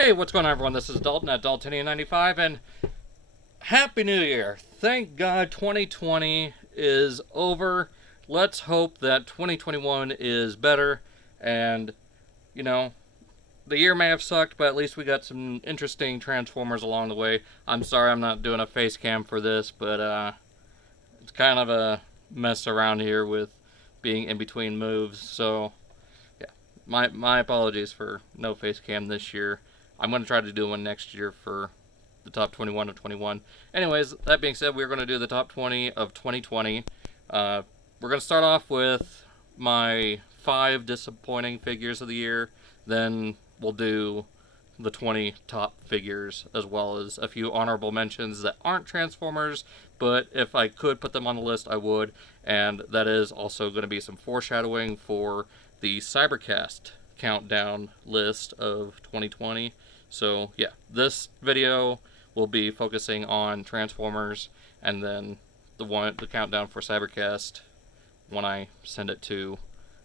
Hey, what's going on, everyone? This is Dalton at Daltonian95, and Happy New Year! Thank God 2020 is over. Let's hope that 2021 is better, and, you know, the year may have sucked, but at least we got some interesting Transformers along the way. I'm sorry I'm not doing a face cam for this, but, it's kind of a mess around here with being in between moves, so yeah, my apologies for no face cam this year. I'm going to try to do one next year for the top 21 of 21. Anyways, that being said, we're going to do the top 20 of 2020. We're going to start off with my 5 disappointing figures of the year. Then we'll do the 20 top figures, as well as a few honorable mentions that aren't Transformers, but if I could put them on the list, I would. And that is also going to be some foreshadowing for the Cybercast countdown list of 2020. So yeah, this video will be focusing on Transformers, and then the countdown for Cybercast, when I send it to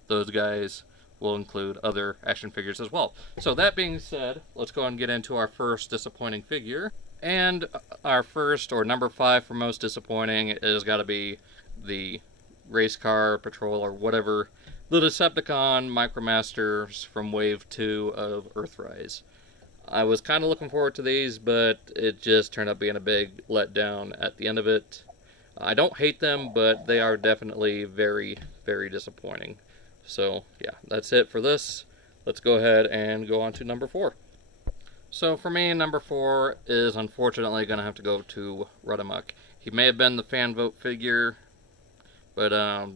those guys, will include other action figures as well. So that being said, let's go and get into our first disappointing figure. And our first, or number 5 for most disappointing, is got to be the race car patrol, or whatever, the Decepticon Micromasters from Wave 2 of Earthrise. I was kind of looking forward to these, but it just turned out being a big letdown at the end of it. I don't hate them, but they are definitely very, very disappointing. So yeah, that's it for this. Let's go ahead and go on to number 4. So for me, number 4 is unfortunately going to have to go to Rudamuck. He may have been the fan vote figure, but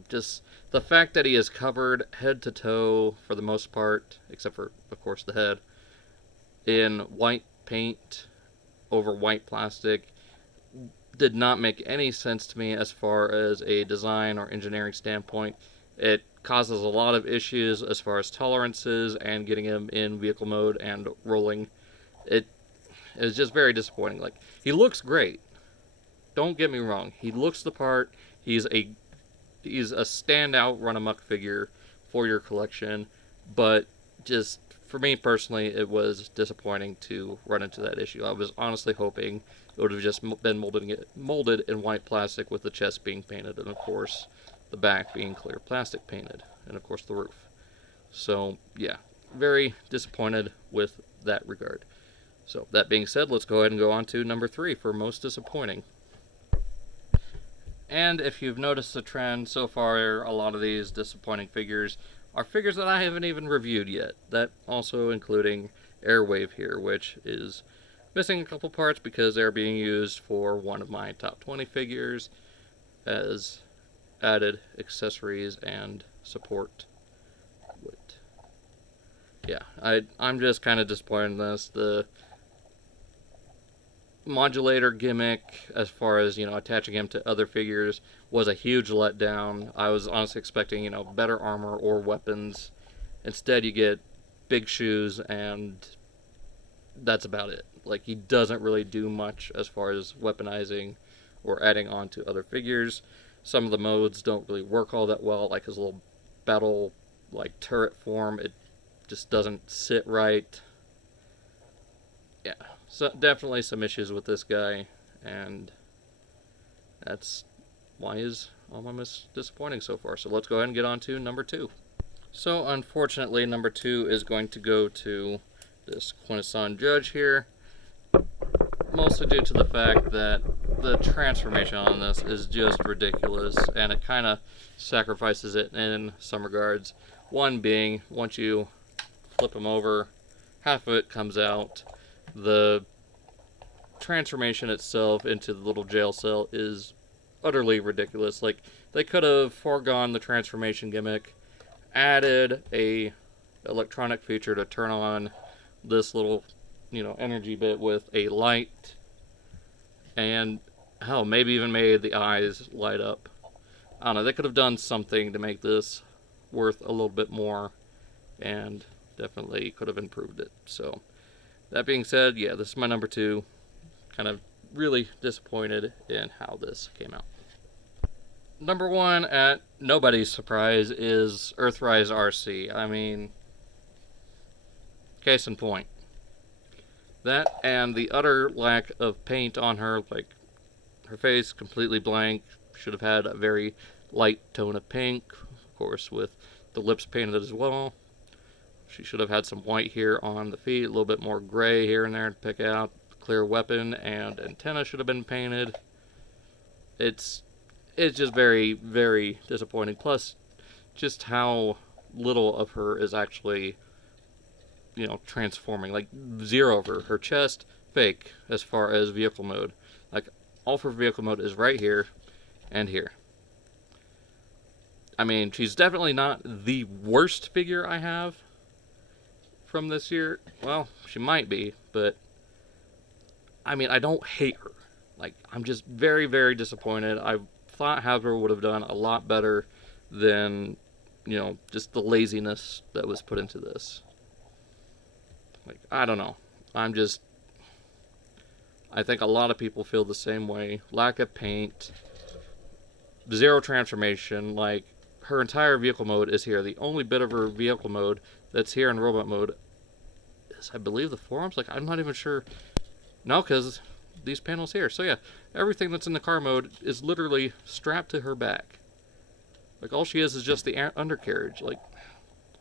just the fact that he is covered head to toe for the most part, except for, of course, the head, in white paint over white plastic, did not make any sense to me as far as a design or engineering standpoint. It causes a lot of issues as far as tolerances and getting him in vehicle mode and rolling. It is just very disappointing. Like, he looks great. Don't get me wrong. He looks the part. He's a standout run-amok figure for your collection, but just for me personally, it was disappointing to run into that issue. I was honestly hoping it would have just been molded in white plastic with the chest being painted, and of course the back being clear plastic painted, and of course the roof. So yeah, very disappointed with that regard. So that being said, let's go ahead and go on to number 3 for most disappointing. And if you've noticed the trend so far, a lot of these disappointing figures are figures that I haven't even reviewed yet. That also including Airwave here, which is missing a couple parts because they're being used for one of my top 20 figures as added accessories and support. Yeah, I'm just kind of disappointed in this. The modulator gimmick, as far as, attaching him to other figures, was a huge letdown. I was honestly expecting, better armor or weapons. Instead, you get big shoes, and that's about it. Like, he doesn't really do much as far as weaponizing or adding on to other figures. Some of the modes don't really work all that well, like his little battle, turret form. It just doesn't sit right. Yeah, so definitely some issues with this guy, and that's why he's all my most disappointing so far. So let's go ahead and get on to number 2. So unfortunately, number 2 is going to go to this Quintesson Judge here, mostly due to the fact that the transformation on this is just ridiculous, and it kind of sacrifices it in some regards. One being, once you flip him over, half of it comes out. The transformation itself into the little jail cell is utterly ridiculous. Like, they could have foregone the transformation gimmick, added a electronic feature to turn on this little, energy bit with a light, and hell, maybe even made the eyes light up. I don't know, they could have done something to make this worth a little bit more, and definitely could have improved it. So that being said, yeah, this is my number 2. Kind of really disappointed in how this came out. Number 1, at nobody's surprise, is Earthrise RC. I mean, case in point. That and the utter lack of paint on her, like her face completely blank. Should have had a very light tone of pink, of course, with the lips painted as well. She should have had some white here on the feet, a little bit more gray here and there to pick out. Clear weapon and antenna should have been painted. It's just very, very disappointing. Plus, just how little of her is actually, transforming. Like, zero of her. Her chest, fake as far as vehicle mode. Like, all of her vehicle mode is right here and here. I mean, she's definitely not the worst figure I have from this year. Well, she might be, but I mean, I don't hate her. Like, I'm just very, very disappointed. I thought Hasbro would have done a lot better than, just the laziness that was put into this. Like, I don't know. I think a lot of people feel the same way. Lack of paint, zero transformation. Like, her entire vehicle mode is here. The only bit of her vehicle mode that's here in robot mode is, I believe, the forearms. Like, I'm not even sure. No, because these panels here. So yeah, everything that's in the car mode is literally strapped to her back. Like, all she is just the undercarriage. Like,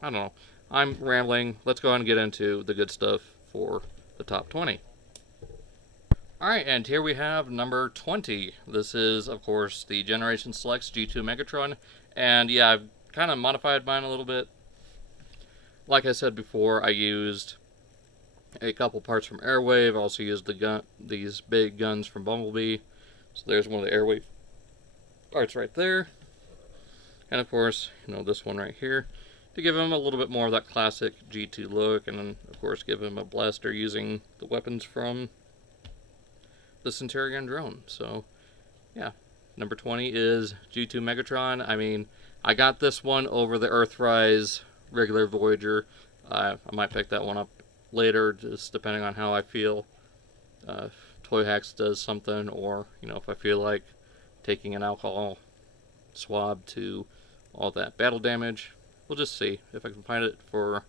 I don't know. I'm rambling. Let's go ahead and get into the good stuff for the top 20. Alright, and here we have number 20. This is, of course, the Generation Selects G2 Megatron. And yeah, I've kind of modified mine a little bit. Like I said before, I used a couple parts from Airwave. I also used these big guns from Bumblebee. So there's one of the Airwave parts right there. And of course, this one right here, to give him a little bit more of that classic G2 look, and then of course give him a blaster using the weapons from the Centurion drone. So yeah, number 20 is G2 Megatron. I mean, I got this one over the Earthrise regular Voyager. I might pick that one up later, just depending on how I feel. Toy Hacks does something, or if I feel like taking an alcohol swab to all that battle damage. We'll just see. If I can find it for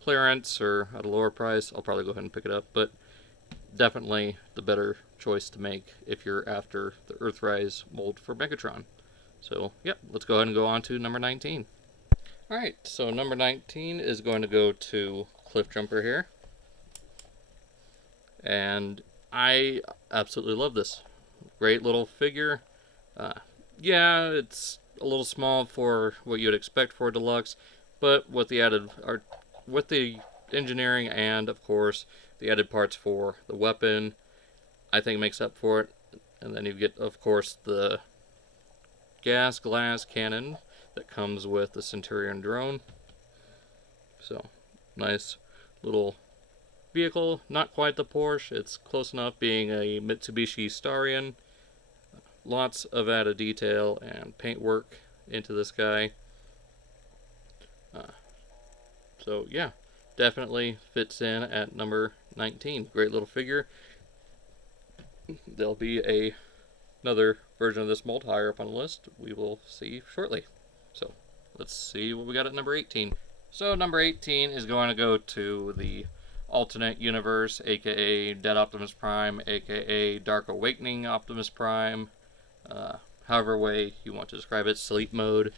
clearance or at a lower price, I'll probably go ahead and pick it up. But definitely the better choice to make if you're after the Earthrise mold for Megatron. So yep, let's go ahead and go on to number 19. Alright, so number 19 is going to go to Cliffjumper here. And I absolutely love this. Great little figure. Yeah, it's a little small for what you'd expect for a deluxe, but with the engineering and of course the added parts for the weapon, I think makes up for it. And then you get, of course, the gas glass cannon that comes with the Centurion drone. So nice little vehicle, not quite the Porsche, it's close enough, being a Mitsubishi Starion. Lots of added detail and paintwork into this guy. So yeah, definitely fits in at number 19. Great little figure. There'll be another version of this mold higher up on the list. We will see shortly. So let's see what we got at number 18. So number 18 is going to go to the alternate universe, aka Dead Optimus Prime, aka Dark Awakening Optimus Prime. However way you want to describe it, sleep mode.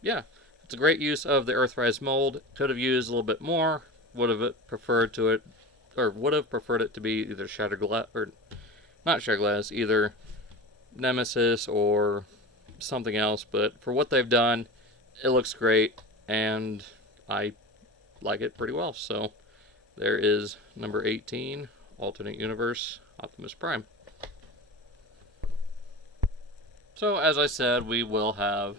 Yeah, it's a great use of the Earthrise mold. Could have used a little bit more. Would have preferred it to be either Shattered Glass, or not Shattered Glass, either Nemesis or something else. But for what they've done, it looks great, and I like it pretty well. So there is number 18, alternate universe Optimus Prime. So, as I said, we will have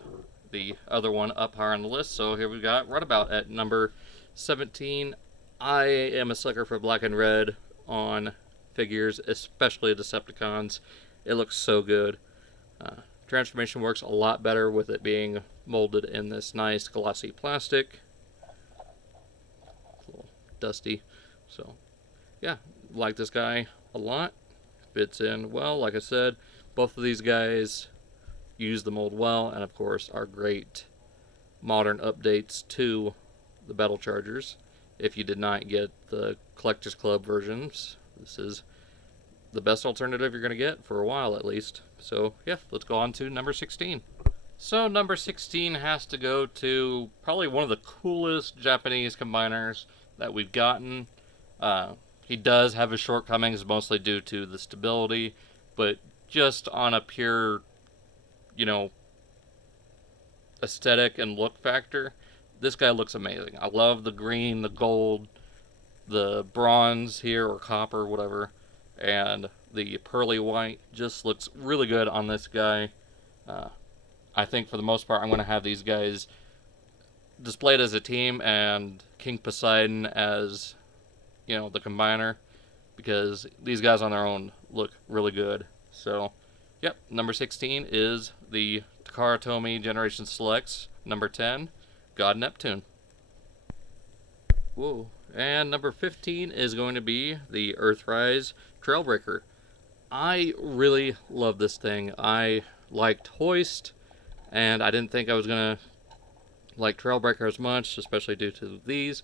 the other one up higher on the list. So here we got Runabout at number 17. I am a sucker for black and red on figures, especially Decepticons. It looks so good. Transformation works a lot better with it being molded in this nice glossy plastic. A little dusty. So, yeah, like this guy a lot. Fits in well, like I said. Both of these guys use the mold well, and of course are great modern updates to the Battle Chargers. if you did not get the Collectors Club versions. This is the best alternative you're going to get for a while at least. So yeah, let's go on to number 16. So number 16 has to go to probably one of the coolest Japanese combiners that we've gotten. He does have his shortcomings, mostly due to the stability, but just on a pure, you know, aesthetic and look factor, this guy looks amazing. I love the green, the gold, the bronze here, or copper, whatever, and the pearly white just looks really good on this guy. I think for the most part, I'm going to have these guys displayed as a team and King Poseidon as, you know, the combiner, because these guys on their own look really good. So, yep, number 16 is the Takara Tomy Generation Selects. Number 10, God Neptune. Whoa. And number 15 is going to be the Earthrise Trailbreaker. I really love this thing. I liked Hoist, and I didn't think I was going to like Trailbreaker as much, especially due to these.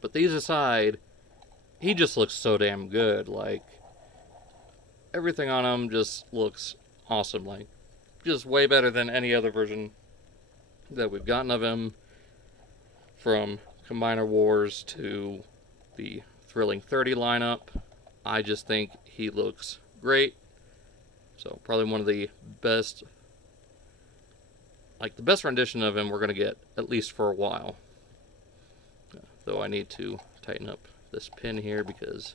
But these aside, he just looks so damn good. Like, everything on him just looks awesome. Like, just way better than any other version that we've gotten of him. From Combiner Wars to the Thrilling 30 lineup, I just think he looks great. So probably one of the best, like the best rendition of him we're going to get, at least for a while. Though I need to tighten up this pin here because,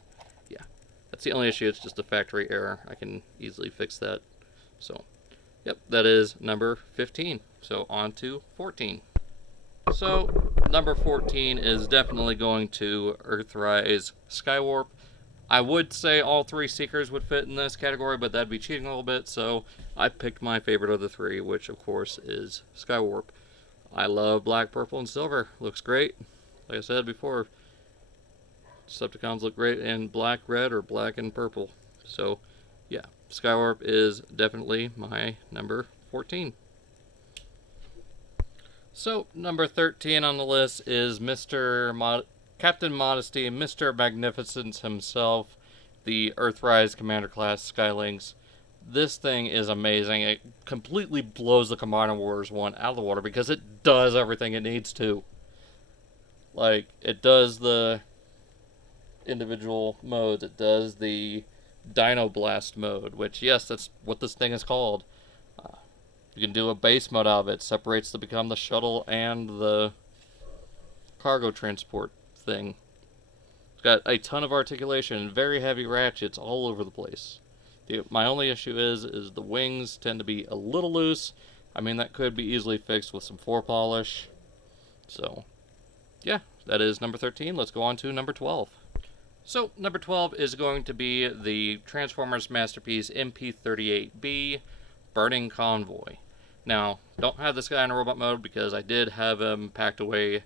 yeah, that's the only issue. It's just a factory error. I can easily fix that. So, yep, that is number 15. So on to 14. So number 14 is definitely going to Earthrise Skywarp. I would say all three Seekers would fit in this category, but that'd be cheating a little bit, so I picked my favorite of the three, which of course is Skywarp. I love black, purple, and silver. Looks great. Like I said before, Decepticons look great in black, red, or black and purple. So, yeah, Skywarp is definitely my number 14. So, number 13 on the list is Captain Modesty, Mr. Magnificence himself, the Earthrise Commander Class Skylynx. This thing is amazing. It completely blows the Combiner Wars one out of the water because it does everything it needs to. Like, it does the individual modes. It does the Dino Blast mode, which, yes, that's what this thing is called. You can do a base mode out of it. Separates to become the shuttle and the cargo transport thing. It's got a ton of articulation and very heavy ratchets all over the place. My only issue is the wings tend to be a little loose. I mean, that could be easily fixed with some forepolish. So, yeah, that is number 13. Let's go on to number 12. So, number 12 is going to be the Transformers Masterpiece MP38B Burning Convoy. Now, don't have this guy in a robot mode because I did have him packed away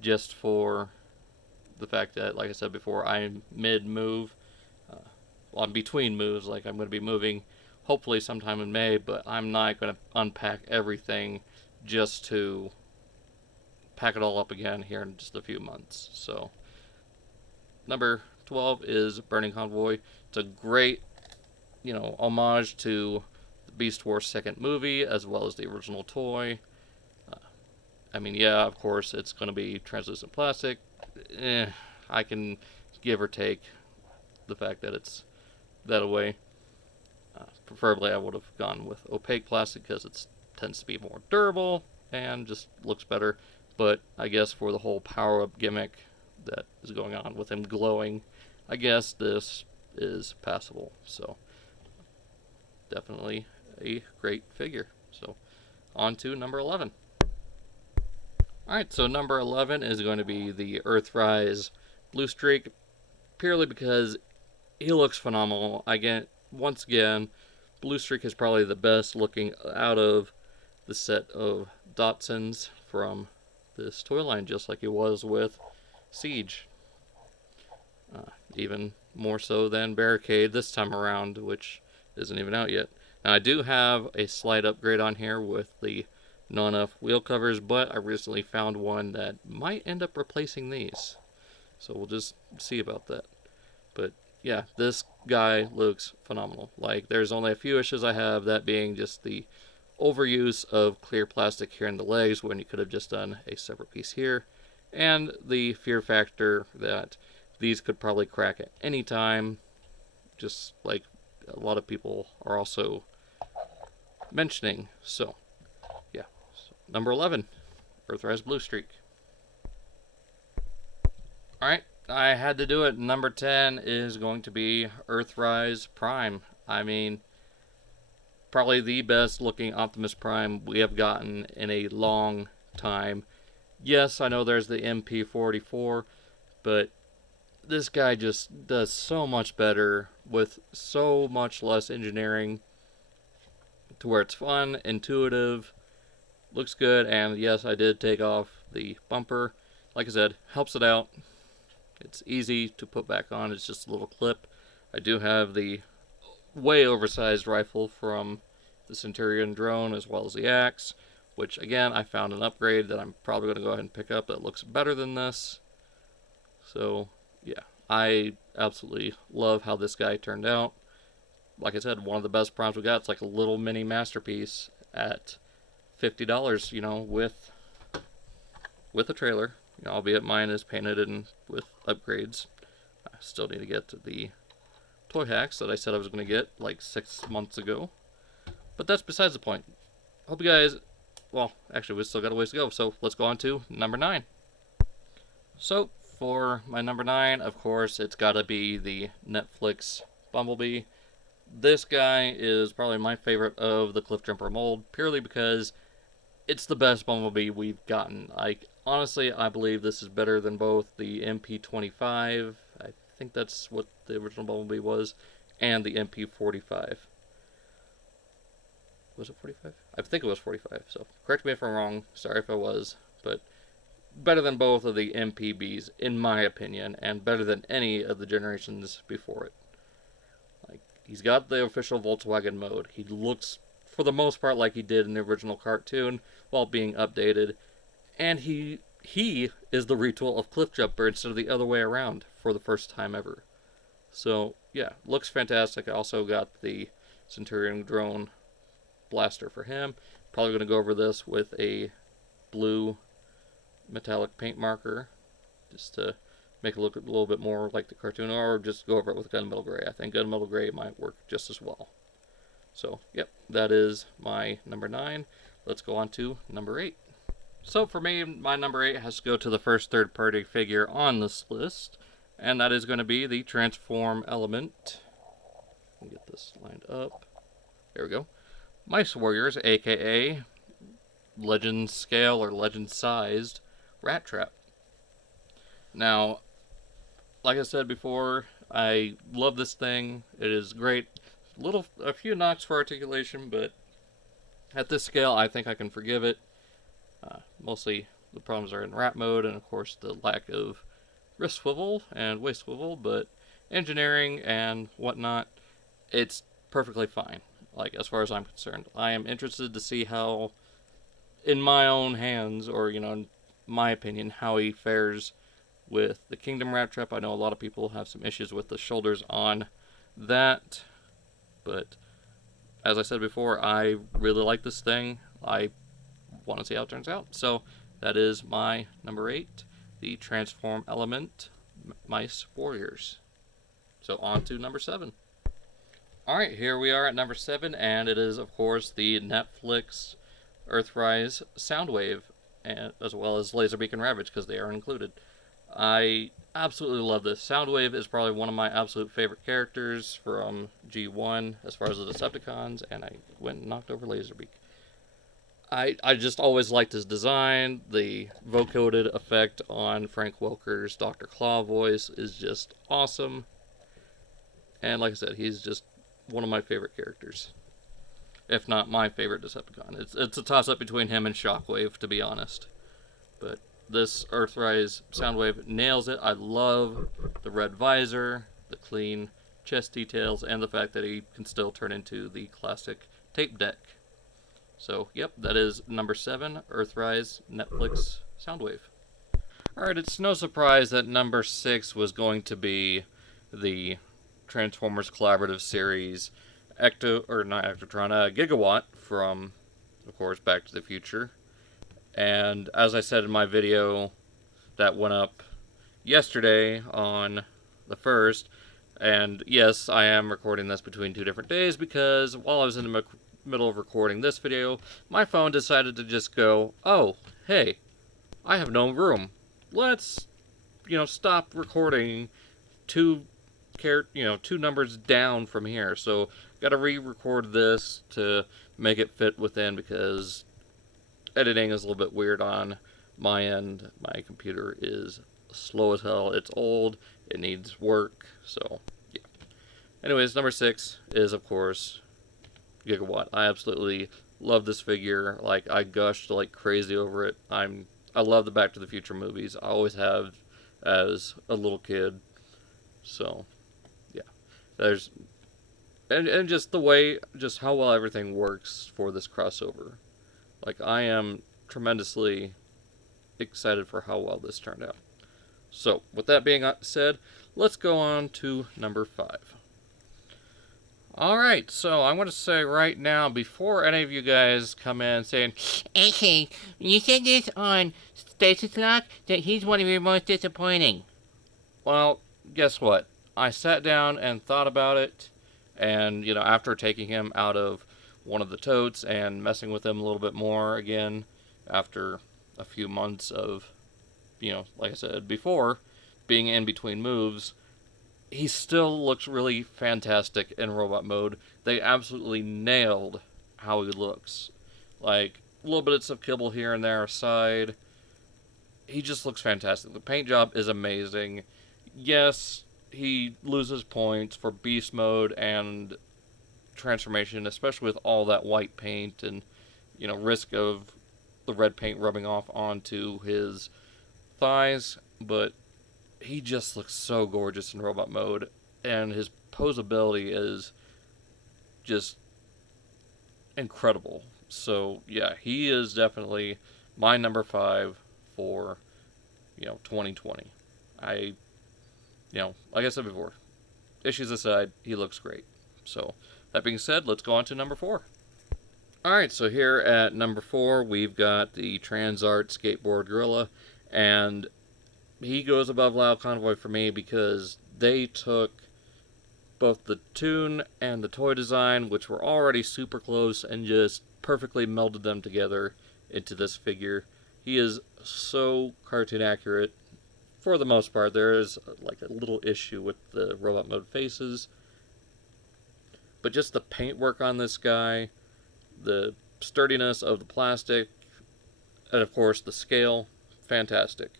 just for the fact that, like I said before, I'm mid-move. Well, I'm between moves, like I'm going to be moving hopefully sometime in May, but I'm not going to unpack everything just to pack it all up again here in just a few months. So, number 12 is Burning Convoy. It's a great, homage to Beast Wars second movie, as well as the original toy. Of course, it's going to be translucent plastic. I can give or take the fact that it's that away. Preferably, I would have gone with opaque plastic because it tends to be more durable and just looks better. But I guess for the whole power-up gimmick that is going on with him glowing, I guess this is passable. So, definitely a great figure. So, on to number 11. Alright, so number 11 is going to be the Earthrise Blue Streak, purely because he looks phenomenal. Once again, Blue Streak is probably the best looking out of the set of Datsuns from this toy line, just like he was with Siege. Even more so than Barricade this time around, which isn't even out yet. Now, I do have a slight upgrade on here with the not enough wheel covers, but I recently found one that might end up replacing these. So we'll just see about that. But yeah, this guy looks phenomenal. Like, there's only a few issues I have, that being just the overuse of clear plastic here in the legs when you could have just done a separate piece here, and the fear factor that these could probably crack at any time, just like a lot of people are also mentioning. So yeah, so, number 11, Earthrise Blue Streak. Alright, I had to do it. Number 10 is going to be Earthrise Prime. I mean, probably the best looking Optimus Prime we have gotten in a long time. Yes, I know there's the MP44, but this guy just does so much better with so much less engineering, to where it's fun, intuitive, looks good, and yes, I did take off the bumper. Like I said, helps it out. It's easy to put back on, it's just a little clip. I do have the way oversized rifle from the Centurion drone, as well as the axe, which again, I found an upgrade that I'm probably going to go ahead and pick up that looks better than this. So yeah, I absolutely love how this guy turned out. Like I said, one of the best primes we got. It's like a little mini masterpiece at $50, you know, with a trailer. You know, albeit mine is painted and with upgrades. I still need to get to the toy hacks that I said I was going to get like 6 months ago. But that's besides the point. Hope you guys, well, actually, we still got a ways to go. So let's go on to number 9. So for my number 9, of course, it's got to be the Netflix Bumblebee. This guy is probably my favorite of the Cliffjumper mold, purely because it's the best Bumblebee we've gotten. Like, honestly, I believe this is better than both the MP25, I think that's what the original Bumblebee was, and the MP45. Was it 45? I think it was 45, so correct me if I'm wrong, sorry if I was, but better than both of the MPBs, in my opinion, and better than any of the generations before it. Like, he's got the official Volkswagen mode. He looks, for the most part, like he did in the original cartoon, while being updated. And he is the retool of Cliffjumper instead of the other way around for the first time ever. So, yeah, looks fantastic. I also got the Centurion drone blaster for him. Probably going to go over this with a blue metallic paint marker, just to make it look a little bit more like the cartoon, or just go over it with gunmetal gray. I think gunmetal gray might work just as well. So, yep, that is my number 9. Let's go on to number 8. So for me, my number 8 has to go to the first third-party figure on this list, and that is going to be the Transform Element. Let me get this lined up. There we go. Mice Warriors, aka Legend Scale or Legend Sized Rat Trap. Now, like I said before, I love this thing. It is great. A few knocks for articulation, but at this scale, I think I can forgive it. Mostly the problems are in rat mode, and of course the lack of wrist swivel and waist swivel, but engineering and whatnot, it's perfectly fine, like, as far as I'm concerned. I am interested to see how, in my own hands, or, you know, in my opinion, how he fares with the Kingdom Rat Trap. I know a lot of people have some issues with the shoulders on that, but as I said before, I really like this thing. I want to see how it turns out. So that is my number 8, the Transform Element Mice Warriors. So on to number 7. Alright, here we are at number 7, and it is, of course, the Netflix Earthrise Soundwave, and as well as Laserbeak and Ravage, because they are included. I absolutely love this. Soundwave is probably one of my absolute favorite characters from G1 as far as the Decepticons, and I went and knocked over Laserbeak. I just always liked his design. The vocoded effect on Frank Welker's Dr. Claw voice is just awesome. And like I said, he's just one of my favorite characters, if not my favorite Decepticon. It's a toss-up between him and Shockwave, to be honest. But this Earthrise Soundwave nails it. I love the red visor, the clean chest details, and the fact that he can still turn into the classic tape deck. So, yep, that is number 7, Earthrise Netflix Soundwave. Alright, it's no surprise that number 6 was going to be the Transformers Collaborative Series Gigawatt from, of course, Back to the Future. And as I said in my video that went up yesterday on the 1st, and yes, I am recording this between 2 different days because while I was in the middle of recording this video, my phone decided to just go, oh, hey, I have no room. Let's, stop recording two numbers down from here. So, got to re-record this to make it fit within because editing is a little bit weird on my end. My computer is slow as hell. It's old. It needs work. So, yeah. Anyways, number 6 is, of course, Gigawatt. I absolutely love this figure. Like, I gushed like crazy over it. I love the Back to the Future movies. I always have as a little kid. So, yeah. There's and just the way, just how well everything works for this crossover. Like, I am tremendously excited for how well this turned out. So, with that being said, let's go on to number 5. Alright, so I'm going to say right now, before any of you guys come in saying, Okay, you said this on Stasis Lock that he's one of your most disappointing. Well, guess what? I sat down and thought about it, and, after taking him out of one of the totes and messing with him a little bit more again, after a few months of, like I said before, being in between moves, he still looks really fantastic in robot mode. They absolutely nailed how he looks. Like, little bits of kibble here and there aside, he just looks fantastic. The paint job is amazing. Yes, he loses points for beast mode and transformation, especially with all that white paint and, risk of the red paint rubbing off onto his thighs, but he just looks so gorgeous in robot mode, and his posability is just incredible. So, yeah, he is definitely my number 5 for, 2020. Like I said before, issues aside, he looks great. So, that being said, let's go on to number 4. Alright, so here at number 4, we've got the Transart Skateboard Gorilla, and he goes above Loud Convoy for me because they took both the tune and the toy design, which were already super close, and just perfectly melded them together into this figure. He is so cartoon accurate. For the most part, there is like a little issue with the robot mode faces, but just the paintwork on this guy, the sturdiness of the plastic, and of course the scale, fantastic.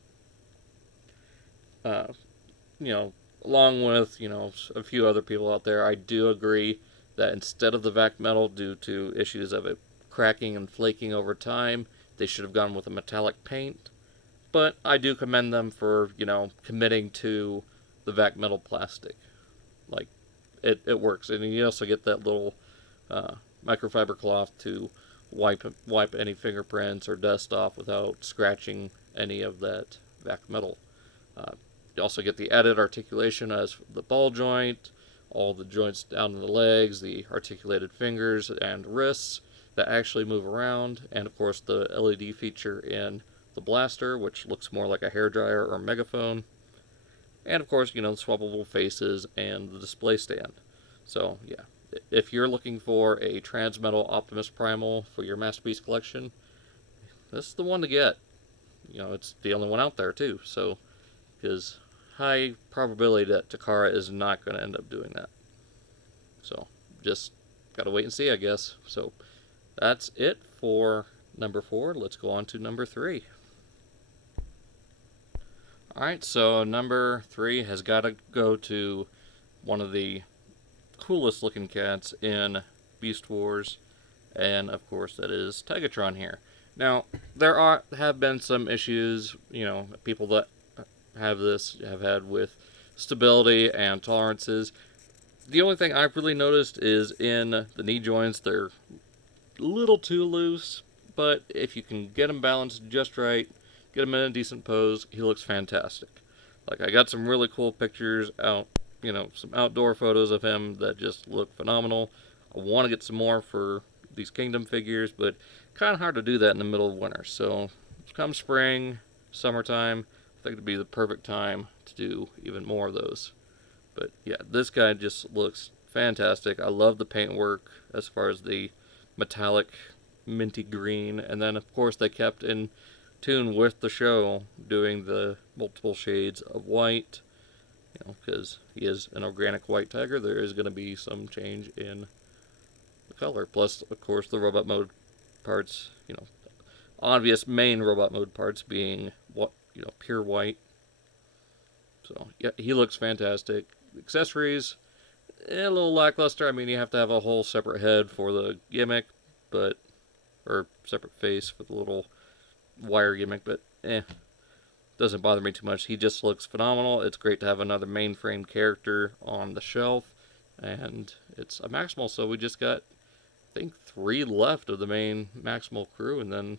Uh, Along with, a few other people out there, I do agree that instead of the vac metal, due to issues of it cracking and flaking over time, they should have gone with a metallic paint. But I do commend them for, committing to the vac metal plastic. Like, it works. And you also get that little microfiber cloth to wipe any fingerprints or dust off without scratching any of that vac metal. You also get the added articulation as the ball joint, all the joints down in the legs, the articulated fingers and wrists that actually move around, and of course the LED feature in the blaster, which looks more like a hairdryer or megaphone. And of course, the swappable faces and the display stand. So, yeah, if you're looking for a Transmetal Optimus Primal for your Masterpiece collection, this is the one to get. It's the only one out there, too, so, because high probability that Takara is not going to end up doing that. So, just gotta wait and see, I guess. So, that's it for number 4. Let's go on to number 3. Alright, so number 3 has got to go to one of the coolest looking cats in Beast Wars, and of course that is Tigatron here. Now, there have been some issues, people that have had with stability and tolerances. The only thing I've really noticed is in the knee joints, they're a little too loose, but if you can get him balanced just right, get him in a decent pose, he looks fantastic. Like, I got some really cool pictures out, some outdoor photos of him that just look phenomenal. I want to get some more for these Kingdom figures, but kind of hard to do that in the middle of winter. So, come spring, summertime, I think it'd be the perfect time to do even more of those. But yeah, this guy just looks fantastic. I love the paintwork as far as the metallic minty green, and then of course they kept in tune with the show, doing the multiple shades of white. Because he is an organic white tiger, there is going to be some change in the color. Plus, of course, the robot mode parts. Obvious main robot mode parts being pure white. So yeah, he looks fantastic. Accessories, a little lackluster. I mean, you have to have a whole separate head for the gimmick, or separate face for the little wire gimmick, but doesn't bother me too much. He just looks phenomenal. It's great to have another mainframe character on the shelf, and it's a Maximal, so we just got, I think, 3 left of the main Maximal crew, and then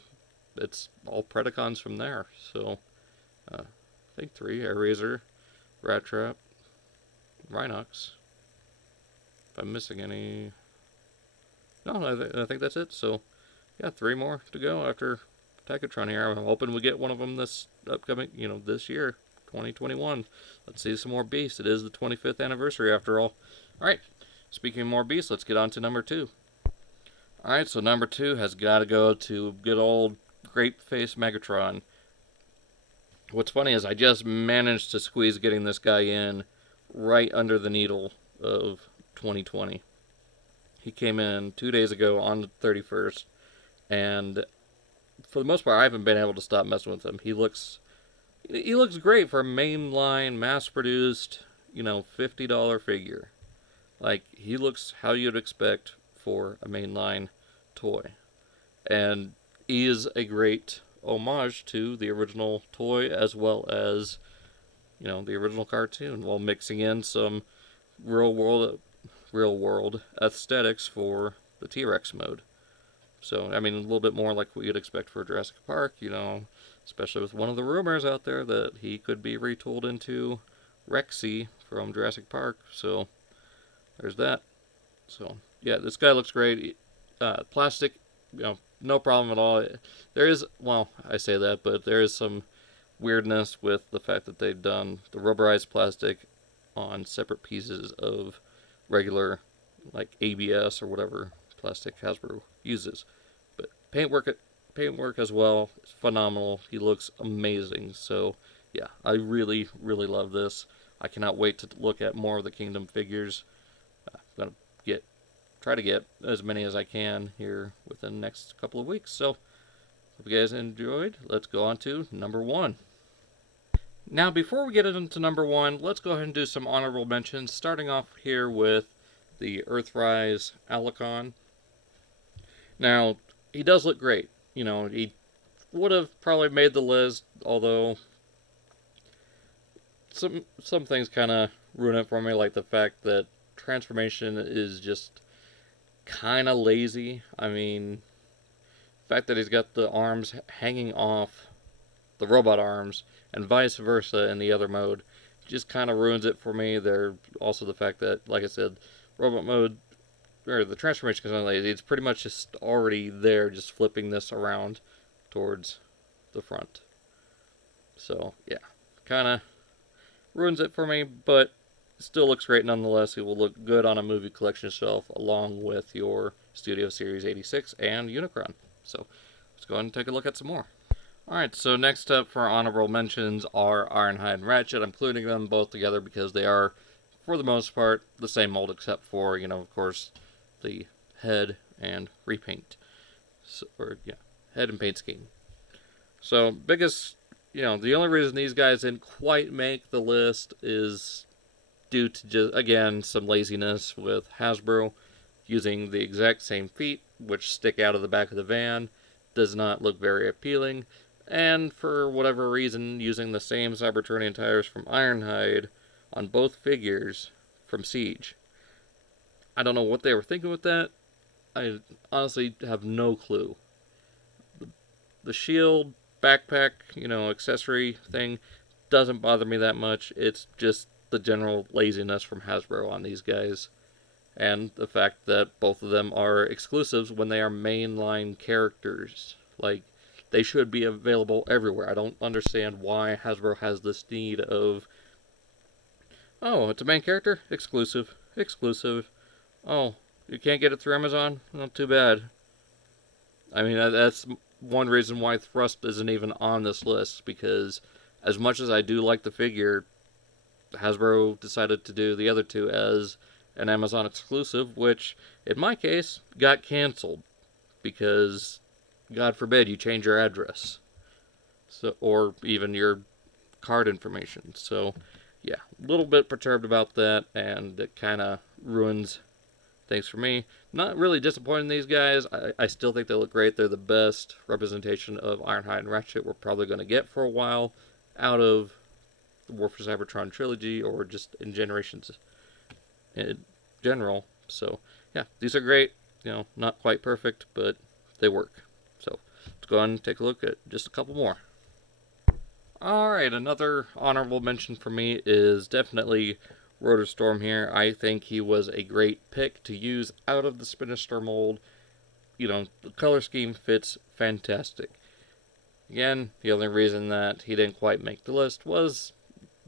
it's all Predacons from there. So, I think 3, Air Razor, Rat Trap, Rhinox. If I'm missing any... No, I think that's it. So, yeah, 3 more to go after Tachytron here. I'm hoping we get one of them this upcoming, this year, 2021. Let's see some more beasts. It is the 25th anniversary after all. Alright, speaking of more beasts, let's get on to number 2. Alright, so number 2 has got to go to good old Grape-Face Megatron. What's funny is I just managed to squeeze getting this guy in right under the needle of 2020. He came in 2 days ago on the 31st, and for the most part, I haven't been able to stop messing with him. He looks great for a mainline, mass-produced, $50 figure. Like, he looks how you'd expect for a mainline toy. And he is a great homage to the original toy as well as, the original cartoon, while mixing in some real world aesthetics for the T-Rex mode. So, I mean, a little bit more like what you'd expect for Jurassic Park, especially with one of the rumors out there that he could be retooled into Rexy from Jurassic Park. So, there's that. So, yeah, this guy looks great. Plastic, no problem at all. There is, well, I say that, but there is some weirdness with the fact that they've done the rubberized plastic on separate pieces of regular, like ABS or whatever plastic Hasbro uses. But paintwork as well is phenomenal. He looks amazing. So yeah, I really, really love this. I cannot wait to look at more of the Kingdom figures. I'm gonna try to get as many as I can here within the next couple of weeks. So hope you guys enjoyed. Let's go on to number 1. Now, before we get into number 1, let's go ahead and do some honorable mentions, starting off here with the Earthrise Alicon. Now, he does look great. He would have probably made the list, although some things kind of ruin it for me, like the fact that transformation is just kind of lazy. I mean, the fact that he's got the arms hanging off the robot arms and vice versa in the other mode just kind of ruins it for me. There also the fact that, like I said, robot mode, or the transformation is kind of lazy. It's pretty much just already there, just flipping this around towards the front. So yeah, kind of ruins it for me, but still looks great nonetheless. It will look good on a movie collection shelf along with your Studio Series 86 and Unicron. So let's go ahead and take a look at some more. Alright, so next up for honorable mentions are Ironhide and Ratchet. I'm including them both together because they are, for the most part, the same mold except for, of course, the head and repaint. Head and paint scheme. So, biggest, the only reason these guys didn't quite make the list is due to, just, again, some laziness with Hasbro using the exact same feet, which stick out of the back of the van. Does not look very appealing. And for whatever reason, using the same Cybertronian tires from Ironhide on both figures from Siege. I don't know what they were thinking with that. I honestly have no clue. The shield, backpack, accessory thing doesn't bother me that much. It's just the general laziness from Hasbro on these guys. And the fact that both of them are exclusives when they are mainline characters. Like, they should be available everywhere. I don't understand why Hasbro has this need of, oh, it's a main character? Exclusive. Exclusive. Oh, you can't get it through Amazon? Not too bad. I mean, that's one reason why Thrust isn't even on this list, because as much as I do like the figure, Hasbro decided to do the other two as an Amazon exclusive, which, in my case, got canceled because, God forbid, you change your address, so, or even your card information. So, yeah, a little bit perturbed about that, and it kind of ruins things for me. Not really disappointed in these guys. I still think they look great. They're the best representation of Ironhide and Ratchet we're probably going to get for a while out of the War for Cybertron trilogy, or just in Generations in general. So, yeah, these are great. Not quite perfect, but they work. So, let's go on and take a look at just a couple more. Alright, another honorable mention for me is definitely Rotor Storm here. I think he was a great pick to use out of the Spinister mold. The color scheme fits fantastic. Again, the only reason that he didn't quite make the list was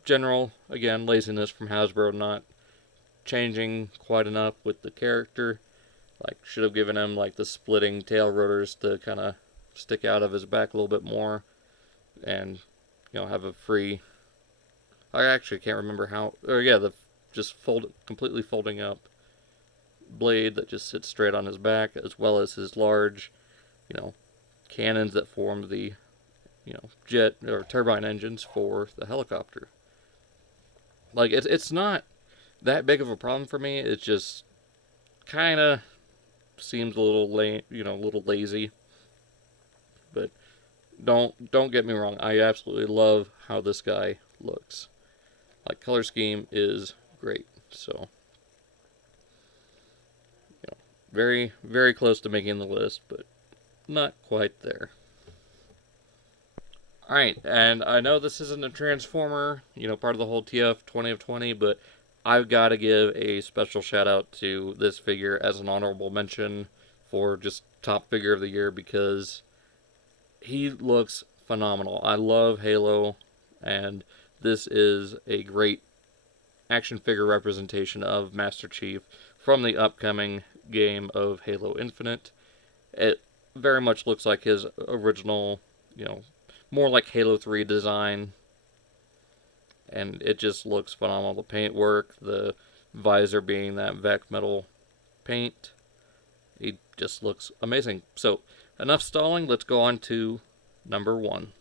general, again, laziness from Hasbro, not changing quite enough with the character. Like, should have given him, like, the splitting tail rotors to kind of stick out of his back a little bit more. And, have a free... I actually can't remember how... Or, yeah, the just completely folding up blade that just sits straight on his back, as well as his large, cannons that form the, jet or turbine engines for the helicopter. Like, it's not that big of a problem for me. It just kind of seems a little a little lazy. But don't get me wrong. I absolutely love how this guy looks. Like, color scheme is great. So, very, very close to making the list, but not quite there. Alright, and I know this isn't a Transformer, part of the whole TF 20 of 20, but I've got to give a special shout out to this figure as an honorable mention for just top figure of the year, because he looks phenomenal. I love Halo, and this is a great action figure representation of Master Chief from the upcoming game of Halo Infinite. It very much looks like his original, more like Halo 3 design, and it just looks phenomenal. The paintwork, the visor being that Vec metal paint, it just looks amazing. So, enough stalling, let's go on to number 1.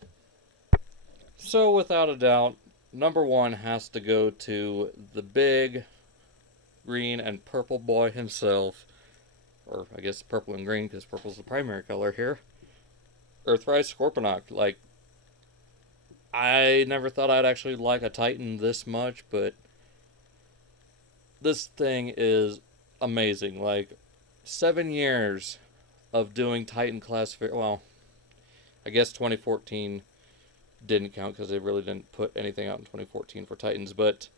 So, without a doubt, number 1 has to go to the big green and purple boy himself, or I guess purple and green, because purple's the primary color here, Earthrise Scorponok. Like, I never thought I'd actually like a Titan this much, but this thing is amazing. Like, 7 years of doing Titan class, well, I guess 2014 didn't count because they really didn't put anything out in 2014 for Titans, but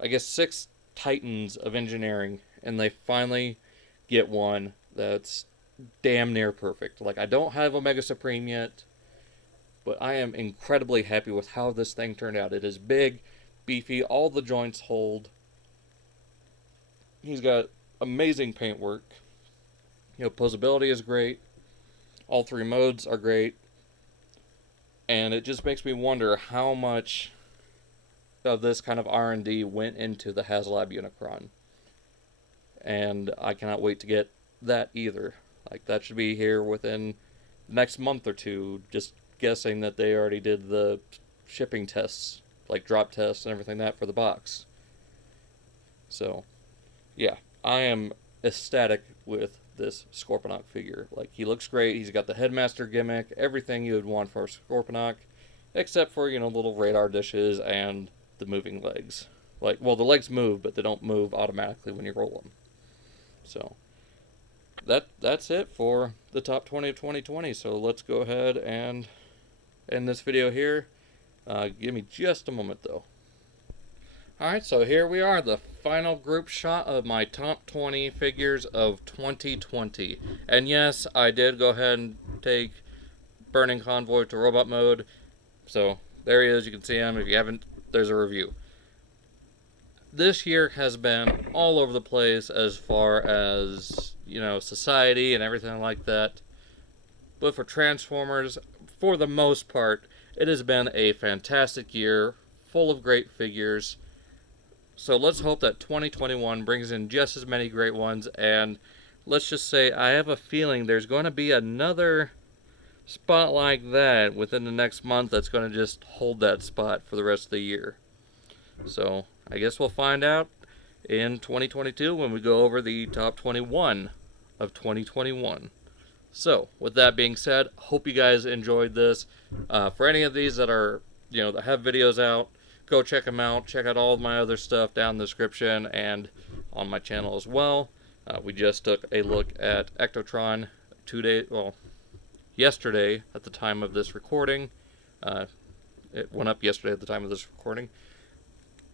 I guess 6 Titans of engineering, and they finally get one that's damn near perfect. Like, I don't have Omega Supreme yet, but I am incredibly happy with how this thing turned out. It is big, beefy, all the joints hold. He's got amazing paintwork. Posability is great. All 3 modes are great. And it just makes me wonder how much of this kind of R&D went into the HasLab Unicron. And I cannot wait to get that either. Like, that should be here within the next month or two. Just guessing that they already did the shipping tests, like drop tests and everything that for the box. So, yeah, I am ecstatic with this Scorponok figure. Like, he looks great. He's got the headmaster gimmick, everything you would want for a Scorponok, except for, little radar dishes and the moving legs. Like, well, the legs move, but they don't move automatically when you roll them. So, that's it for the top 20 of 2020. So let's go ahead and end this video here. Give me just a moment though. Alright, so here we are, the final group shot of my top 20 figures of 2020. And yes, I did go ahead and take Burning Convoy to robot mode. So there he is, you can see him. If you haven't, there's a review. This year has been all over the place as far as, society and everything like that. But for Transformers, for the most part, it has been a fantastic year, full of great figures. So let's hope that 2021 brings in just as many great ones, and let's just say I have a feeling there's going to be another spot like that within the next month that's going to just hold that spot for the rest of the year. So I guess we'll find out in 2022 when we go over the top 21 of 2021. So with that being said, hope you guys enjoyed this. For any of these that are, that have videos out, go check them out. Check out all of my other stuff down in the description and on my channel as well. We just took a look at Ectotron yesterday at the time of this recording. It went up yesterday at the time of this recording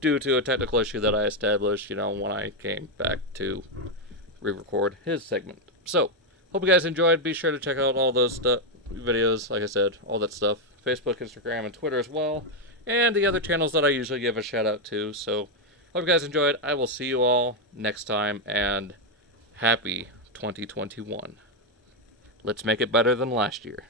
due to a technical issue that I established, when I came back to re-record his segment. So, hope you guys enjoyed. Be sure to check out all those videos, like I said, all that stuff. Facebook, Instagram, and Twitter as well. And the other channels that I usually give a shout out to. So, hope you guys enjoyed. I will see you all next time, and happy 2021. Let's make it better than last year.